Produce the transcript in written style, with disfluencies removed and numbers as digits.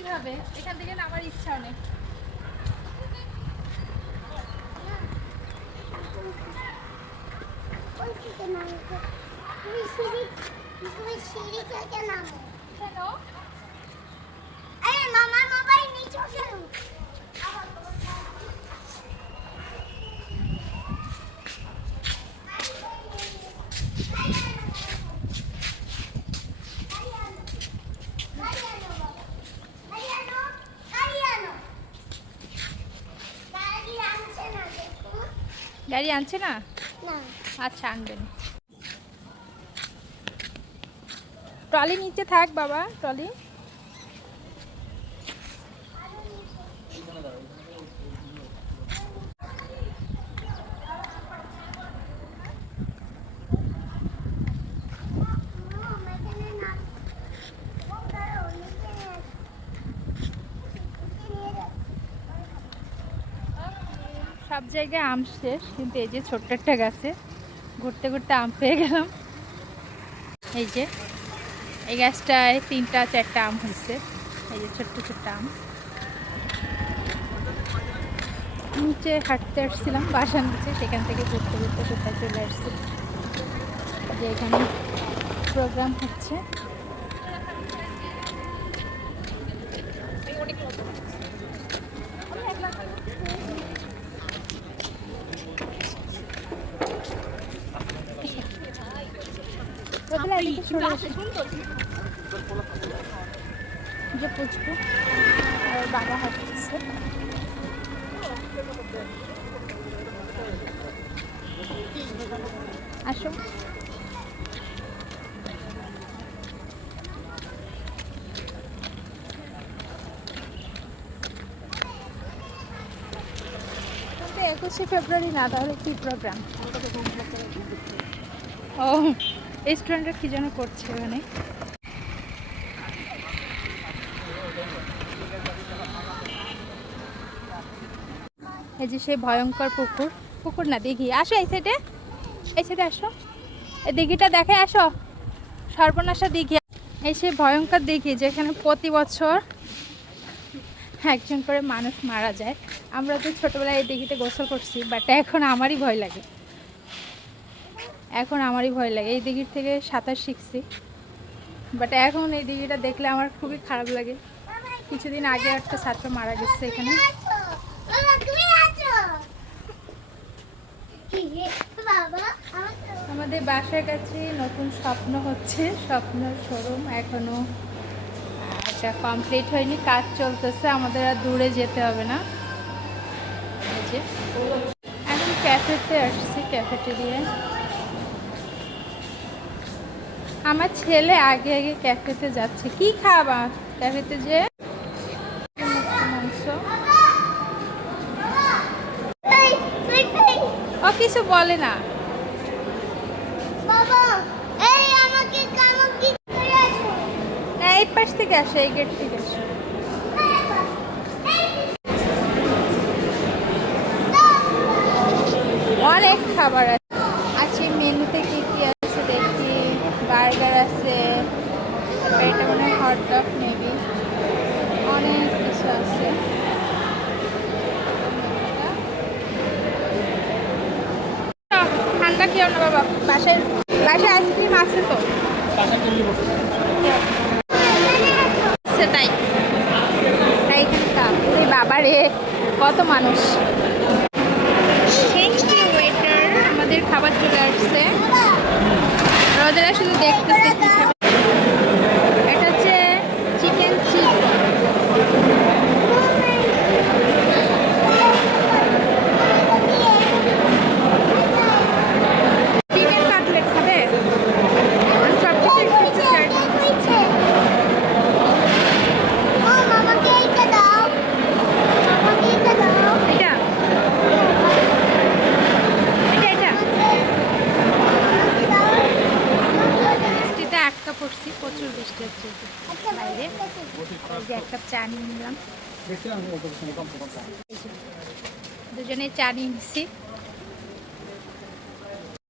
কিভাবে? এখান থেকে নামার ইচ্ছা অনেক। তুমি সিঁড়ি থেকে নামো কেন? আরে মামার মোবাইল নিচে কেন? গাড়ি আনছে না? না আচ্ছা, আনবেন। ট্রলি নিচে থাক বাবা, ট্রলি। সব জায়গায় আম শেষ, কিন্তু এই যে ছোট্ট একটা গাছে ঘুরতে ঘুরতে আম পেয়ে গেলাম। এই যে এই গাছটায় 3টা 4টা আম হয়েছে। এই যে ছোট্ট ছোট্ট আম। নিচে হাঁটতে আসছিলাম বাসার নিচে, সেখান থেকে ঘুরতে ঘুরতে কোথায় চলে আসছি। যে এখানে প্রোগ্রাম হচ্ছে। যে পুচকু আর বাবা হাঁটতেছে। আসো। কিন্তু 21শে ফেব্রুয়ারি না, তাহলে কি প্রোগ্রাম? ও, স্টুডেন্টরা কি যেন করছে ওখানে। এই যে সেই ভয়ঙ্কর পুকুর, পুকুর না দিঘি। আসো এই সাইডে, এই সাইডে আসো। এই দিঘিটা দেখে আসো, সর্বনাশা দিঘি। এই সেই ভয়ঙ্কর দিঘি যেখানে প্রতি বছর একজন করে মানুষ মারা যায়। আমরা তো ছোটবেলায় এই দিঘিতে গোসল করছি, বাট এখন আমারই ভয় লাগে। এই দিঘির থেকে সাঁতার শিখছি, বাট এখন এই দিঘিটা দেখলে আমার খুবই খারাপ লাগে। কিছুদিন আগে একটা ছাত্র মারা গেছে এখানে। আমাদের বাসার কাছে নতুন স্বপ্ন হচ্ছে, স্বপ্নের শোরুম। এখনো এটা কমপ্লিট হয়নি, কাজ চলতেছে। আমাদের আর দূরে যেতে হবে না। এই যে এখন ক্যাফেতে আসছি, ক্যাফেটেরিয়ায়। আমার ছেলে আগে আগে ক্যাফেতে যাচ্ছে। কি খাবা ক্যাফেতে? যে মাংস। ও কিছু বলে না। এই পাশ থেকে আসে, এই গেট থেকে আসে। অনেক খাবার আছে। মেনুতে কি কি আছে দেখি। বার্গার আছে, তারপরে এটা মনে হয় হট ডগ, মেবি। অনেক কিছু আছে। ঠান্ডা খেও না বাবা, বাসায় আইসক্রিম আছে তো। সেটাই বাবা রে, কত মানুষ। ওয়েটার, আমাদের খাবার চলে আসছে। রোদেরা শুধু দেখতেছে। এটা হচ্ছে চিকেন চিপ। চিকেন কাটলেট খাবে? সব কিছু খেতে চাই। প্রচুর বৃষ্টি হচ্ছে বাইরে। এক কাপ চা নিয়ে নিলাম, দুজনে চা নিয়ে নিচ্ছি।